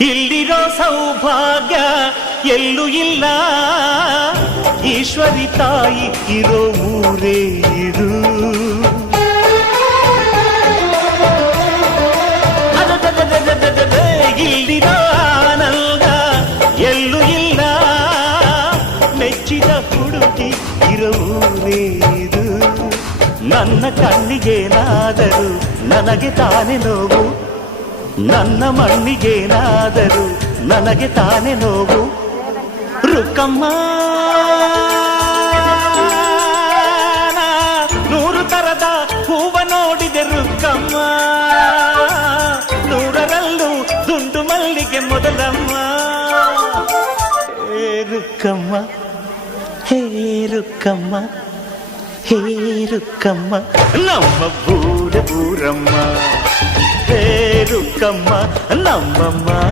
ಇಲ್ಲಿರೋ ಸೌಭಾಗ್ಯ ಎಲ್ಲೂ ಇಲ್ಲ, ಈಶ್ವರಿ ತಾಯಿ ಇರೋ ಊರೇ ಇದು. ಇಲ್ಲಿರೋ ಆನಂದ ಎಲ್ಲೂ ಇಲ್ಲ, ಮೆಚ್ಚಿದ ಹುಡುಗಿ ಇರೋ ಊರೇ ಇದು. ನನ್ನ ಕಣ್ಣಿಗೇನಾದರೂ ನನಗೆ ತಾನೇ ನೋವು, ನನ್ನ ಮಣ್ಣಿಗೇನಾದರೂ ನನಗೆ ತಾನೇ ನೋವು. ರುಕ್ಕಮ್ಮ ನೂರು ತರದ ಹೂವ ನೋಡಿದೆ ರುಕ್ಕಮ್ಮ, ನೂರರಲ್ಲೂ ದುಂಡು ಮಲ್ಲಿಗೆ ಮೊದಲಮ್ಮ. ಹೇ ರುಕ್ಕಮ್ಮ, ಹೇ ರುಕ್ಕಮ್ಮ, ಹೇ ರುಕ್ಕಮ್ಮ, ನಮ್ಮ ಬೂರಮ್ಮ. ಹೇ ರುಕ್ಕಮ್ಮ ನಮ್ಮಮ್ಮ.